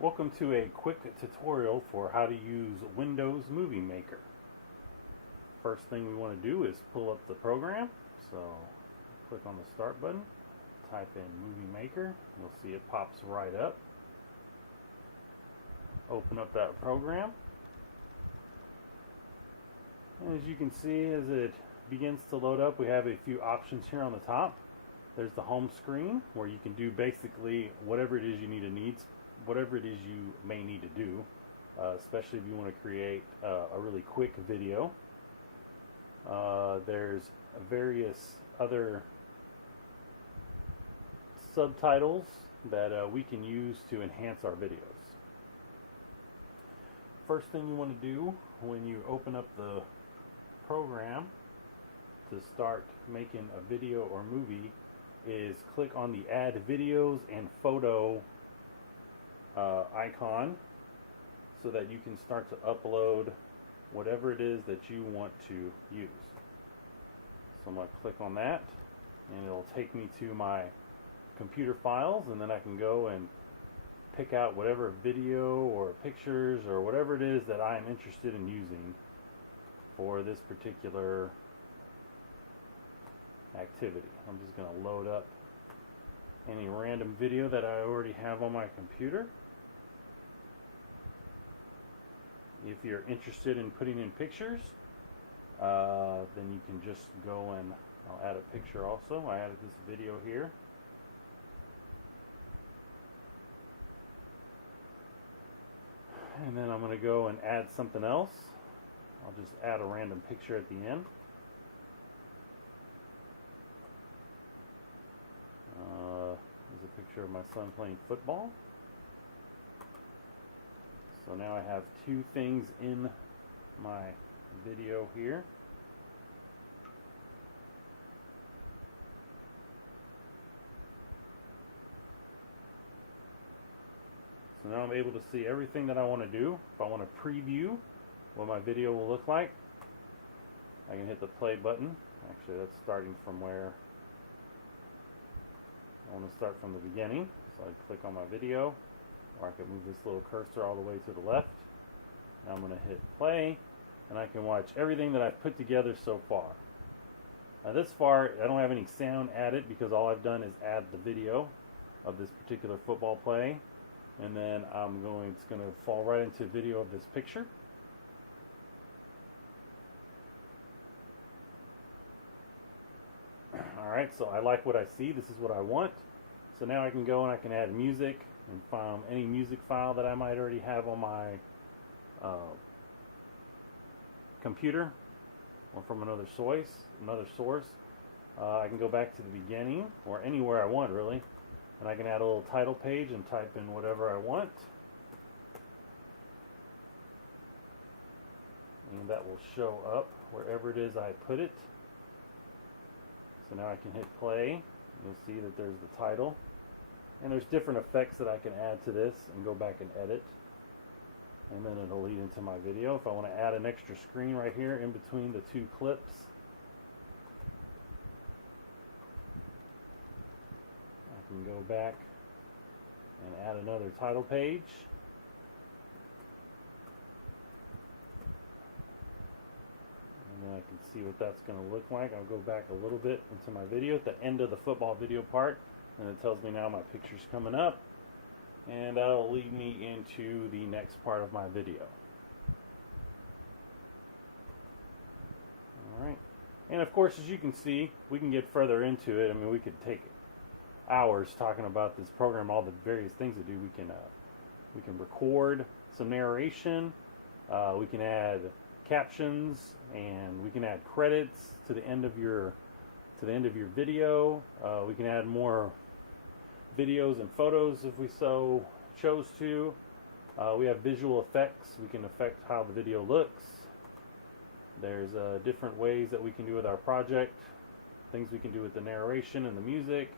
Welcome to a quick tutorial for how to use Windows Movie Maker. First thing we want to do is pull up the program. So click on the start button, type in Movie Maker. You'll see it pops right up. Open up that program. And as you can see, as it begins to load up, we have a few options here on the top. There's the home screen where you can do basically whatever it is whatever it is you may need to do, especially if you want to create a really quick video. There's various other subtitles that we can use to enhance our videos. First thing you want to do when you open up the program to start making a video or movie is click on the Add Videos and Photo icon so that you can start to upload whatever it is that you want to use. So I'm going to click on that and it'll take me to my computer files, and then I can go and pick out whatever video or pictures or whatever it is that I am interested in using for this particular activity. I'm just going to load up any random video that I already have on my computer. If you're interested in putting in pictures, then you can just go and I'll add a picture also. I added this video here. And then I'm going to go and add something else. I'll just add a random picture at the end. There's a picture of my son playing football. So now I have two things in my video here. So now I'm able to see everything that I want to do. If I want to preview what my video will look like, I can hit the play button. Actually, that's starting from where I want to start from the beginning. So I click on my video, or I can move this little cursor all the way to the left. Now I'm going to hit play, and I can watch everything that I've put together so far. Now this far, I don't have any sound added because all I've done is add the video of this particular football play, and then it's going to fall right into video of this picture. Alright, so I like what I see. This is what I want. So now I can go and I can add music and find any music file that I might already have on my computer or from another source. I can go back to the beginning or anywhere I want, really, and I can add a little title page and type in whatever I want, and that will show up wherever it is I put it. So now I can hit play. You'll see that there's the title, and there's different effects that I can add to this and go back and edit, and then it'll lead into my video. If I want to add an extra screen right here in between the two clips, I can go back and add another title page. And then I can see what that's going to look like. I'll go back a little bit into my video at the end of the football video part, and it tells me now my picture's coming up, and that'll lead me into the next part of my video. Alright, and of course, as you can see, we can get further into it. I mean, we could take hours talking about this program, all the various things to do. We can record some narration, we can add captions, and we can add credits to the end of your video. We can add more videos and photos if we so chose to. We have visual effects. We can affect how the video looks. There's different ways that we can do with our project, things we can do with the narration and the music,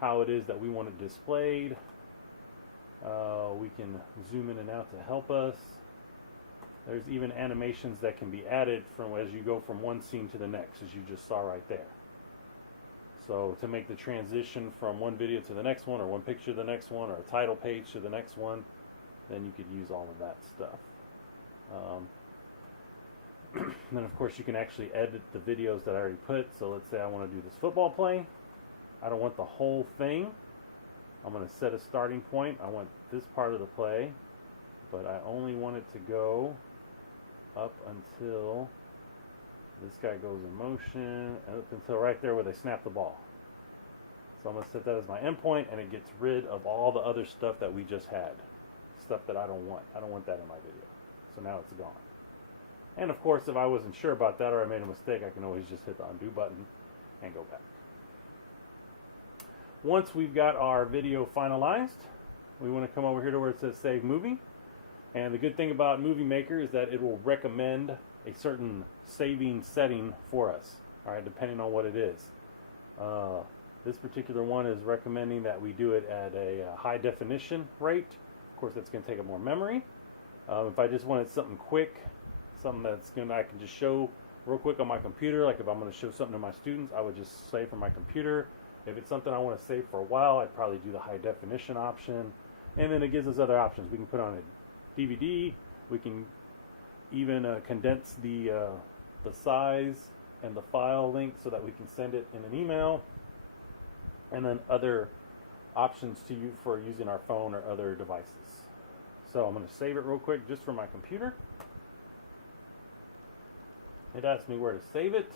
how it is that we want it displayed. We can zoom in and out to help us. There's even animations that can be added from as you go from one scene to the next, as you just saw right there. So to make the transition from one video to the next one, or one picture to the next one, or a title page to the next one, then you could use all of that stuff. Then of course you can actually edit the videos that I already put. So let's say I want to do this football play. I don't want the whole thing. I'm going to set a starting point. I want this part of the play, but I only want it to go up until this guy goes in motion, and up until right there where they snap the ball. So I'm going to set that as my endpoint, and it gets rid of all the other stuff that we just had. Stuff that I don't want. I don't want that in my video. So now it's gone. And of course, if I wasn't sure about that or I made a mistake, I can always just hit the undo button and go back. Once we've got our video finalized, we want to come over here to where it says Save Movie. And the good thing about Movie Maker is that it will recommend a certain saving setting for us, all right, depending on what it is. This particular one is recommending that we do it at a high definition rate. Of course, that's going to take up more memory. If I just wanted something quick, something that's I can just show real quick on my computer, like if I'm going to show something to my students, I would just save from my computer. If it's something I want to save for a while, I'd probably do the high definition option. And then it gives us other options. We can put on a DVD. We can even condense the size and the file link so that we can send it in an email. And then other options to you for using our phone or other devices. So I'm going to save it real quick just for my computer. It asks me where to save it.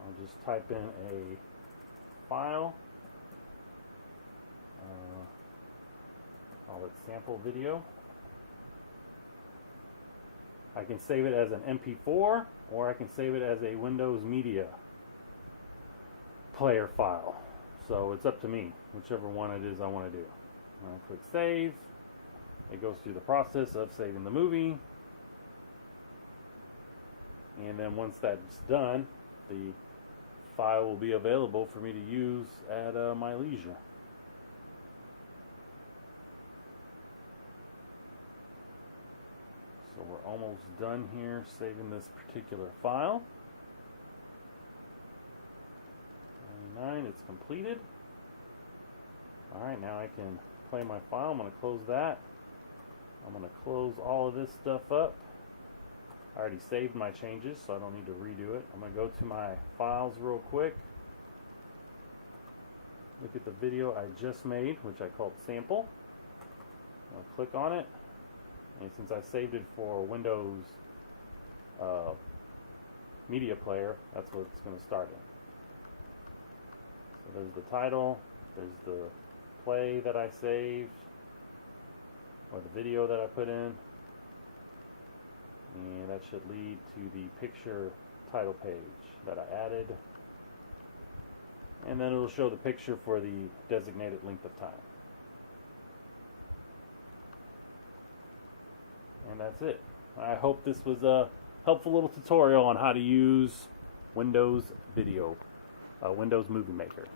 I'll just type in a file. Call it sample video. I can save it as an MP4 or I can save it as a Windows Media Player file. So it's up to me, whichever one it is I want to do. I'll click save. It goes through the process of saving the movie. And then once that's done, the file will be available for me to use at my leisure. So we're almost done here saving this particular file. 99, it's completed. Alright, now I can play my file. I'm going to close that. I'm going to close all of this stuff up. I already saved my changes, so I don't need to redo it. I'm going to go to my files real quick. Look at the video I just made, which I called sample. I'm going to click on it. And since I saved it for Windows Media Player, that's what it's going to start in. So there's the title, there's the play that I saved, or the video that I put in, and that should lead to the picture title page that I added, and then it'll show the picture for the designated length of time. And that's it. I hope this was a helpful little tutorial on how to use Windows Movie Maker.